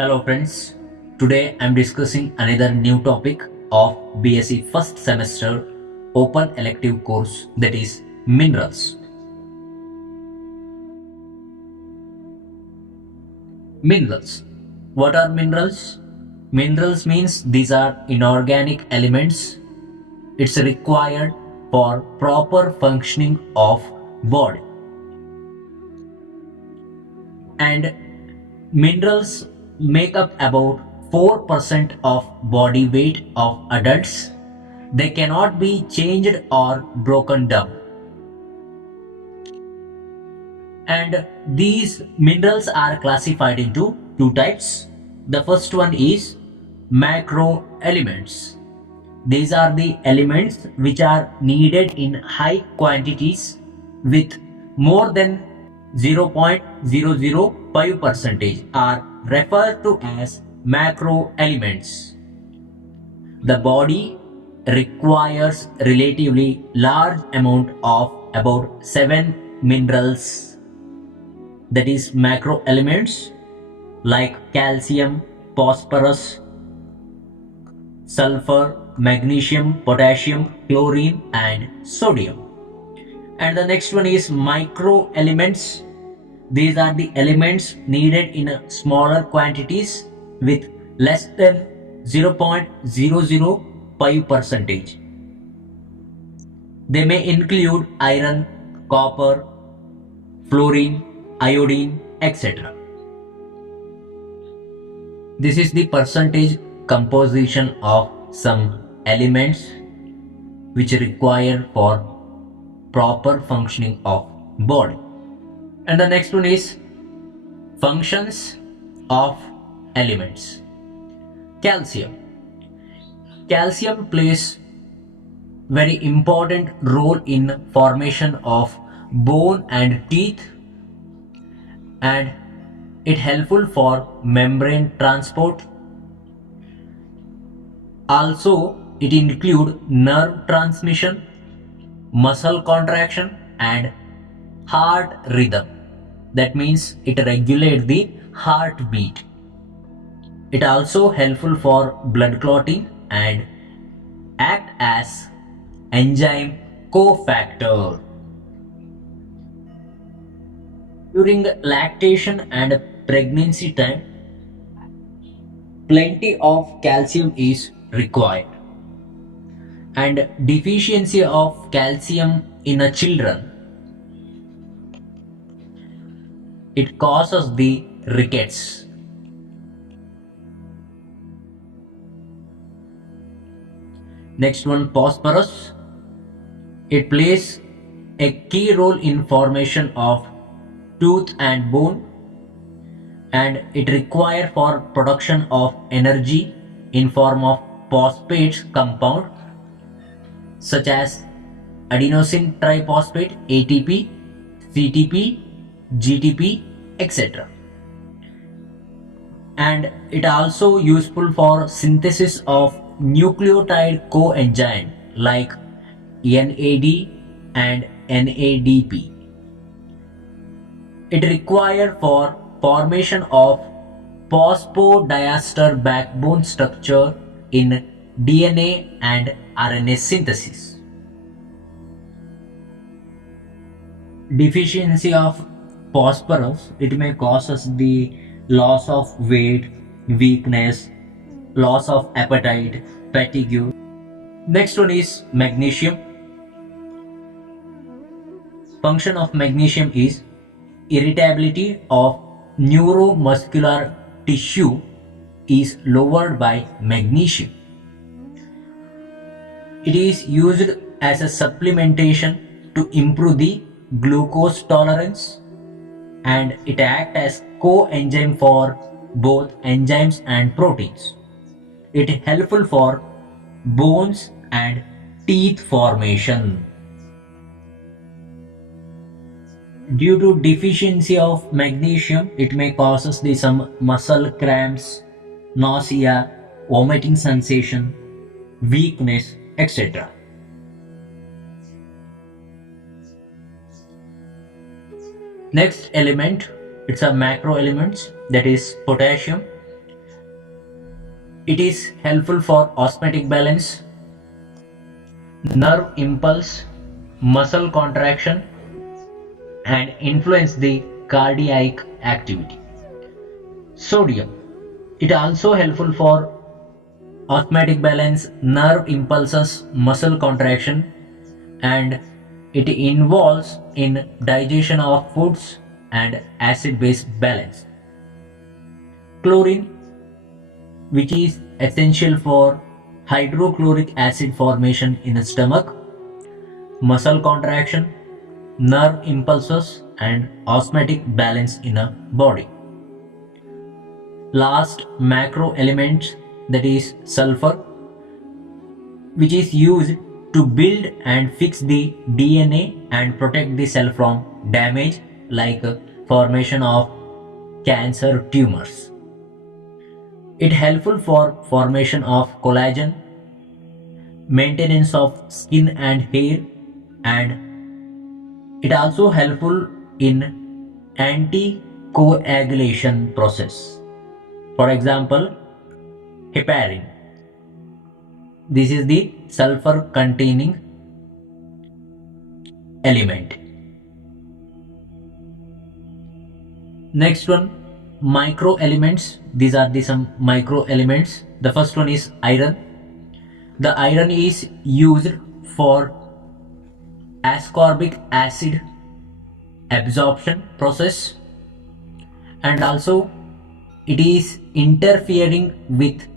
Hello friends, today I am discussing another new topic of BSc first semester open elective course, that is minerals. Minerals. What are minerals? Minerals means these are inorganic elements. It's required for proper functioning of body. And minerals make up about 4% of body weight of adults. They cannot be changed or broken down. And these minerals are classified into two types. The first one is macro elements. These are the elements which are needed in high quantities with more than 0.005 percentage are referred to as macro elements. The body requires relatively large amount of about 7 minerals, that is macro elements like calcium, phosphorus, sulfur, magnesium, potassium, chlorine and sodium. And the next one is micro elements. These are the elements needed in smaller quantities with less than 0.005 percentage. They may include iron, copper, fluorine, iodine, etc. This is the percentage composition of some elements which are required for proper functioning of body. And the next one is functions of elements. Calcium. Calcium plays very important role in formation of bone and teeth, and it helpful for membrane transport. Also, it include nerve transmission, muscle contraction and heart rhythm. That means it regulates the heartbeat. It also helpful for blood clotting and act as enzyme cofactor. During lactation and pregnancy time, plenty of calcium is required. And deficiency of calcium in a children, it causes the rickets. Next one, phosphorus. It plays a key role in formation of tooth and bone, and it required for production of energy in form of phosphate compound such as adenosine triphosphate ATP, CTP, GTP, etc. And it also useful for synthesis of nucleotide coenzyme like NAD and NADP. It required for formation of phosphodiester backbone structure in DNA and RNA synthesis. Deficiency of phosphorus, it may cause us the loss of weight, weakness, loss of appetite, fatigue. Next one is magnesium. Function of magnesium is irritability of neuromuscular tissue is lowered by magnesium. It is used as a supplementation to improve the glucose tolerance, and it acts as coenzyme for both enzymes and proteins. It is helpful for bones and teeth formation. Due to deficiency of magnesium, it may cause some muscle cramps, nausea, vomiting sensation, weakness, etc. Next element, it's a macro elements, that is potassium. It is helpful for osmotic balance, nerve impulse, muscle contraction, and influence the cardiac activity. Sodium. It also helpful for osmotic balance, nerve impulses, muscle contraction, and it involves in digestion of foods and acid-base balance. Chlorine, which is essential for hydrochloric acid formation in the stomach, muscle contraction, nerve impulses, and osmotic balance in a body. Last macro element, that is sulfur, which is used to build and fix the DNA and protect the cell from damage like formation of cancer tumors. It helpful for formation of collagen, maintenance of skin and hair, and it also helpful in anticoagulation process. For example, heparin. This is the sulfur containing element. Next one, micro elements. These are the some micro elements. The first one is iron. The iron is used for ascorbic acid absorption process, and also it is interfering with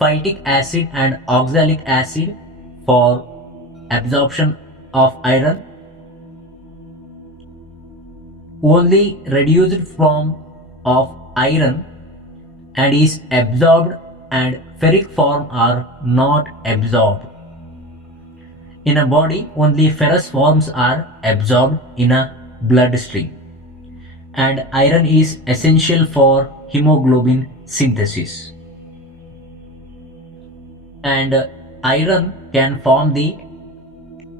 phytic acid and oxalic acid for absorption of iron. Only reduced form of iron and is absorbed, and ferric form are not absorbed. In a body, only ferrous forms are absorbed in a bloodstream, and iron is essential for hemoglobin synthesis. And iron can form the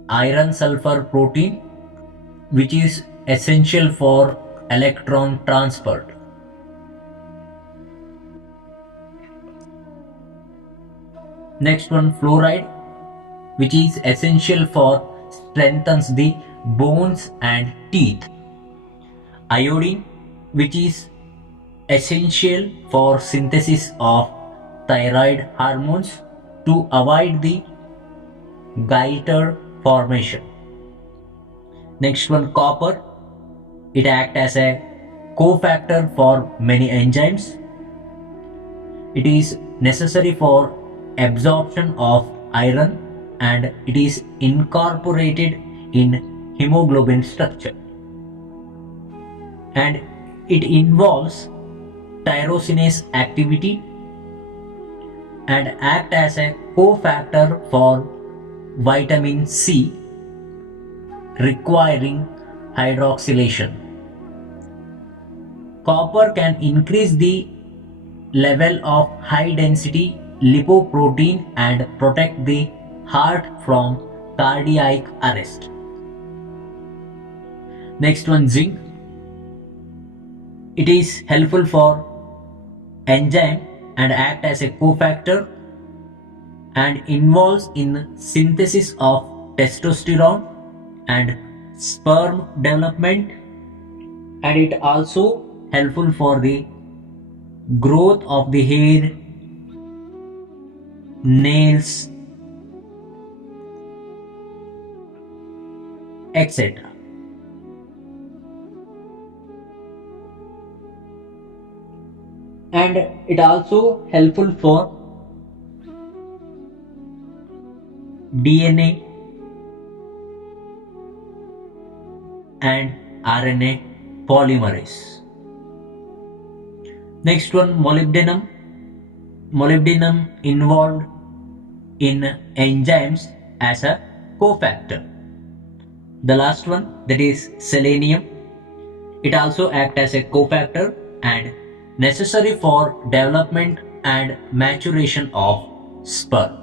iron sulfur protein, which is essential for electron transport. Next one, fluoride, which is essential for strengthens the bones and teeth. Iodine, which is essential for synthesis of thyroid hormones to avoid the goiter formation. Next one, copper. It acts as a cofactor for many enzymes. It is necessary for absorption of iron, and it is incorporated in hemoglobin structure, and it involves tyrosinase activity and act as a cofactor for vitamin C requiring hydroxylation. Copper can increase the level of high density lipoprotein and protect the heart from cardiac arrest. Next one, zinc. It is helpful for enzyme and act as a cofactor and involves in synthesis of testosterone and sperm development, and it also helpful for the growth of the hair, nails, etc. And it also helpful for DNA and RNA polymerase. Next one, molybdenum. Molybdenum involved in enzymes as a cofactor. The last one, that is selenium. It also acts as a cofactor and necessary for development and maturation of sperm.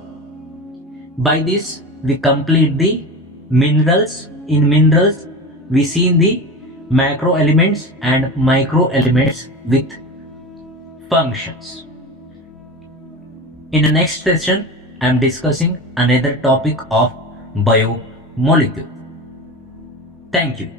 By this, we complete the minerals. In minerals, we see the macro elements and micro elements with functions. In the next session, I am discussing another topic of biomolecule. Thank you.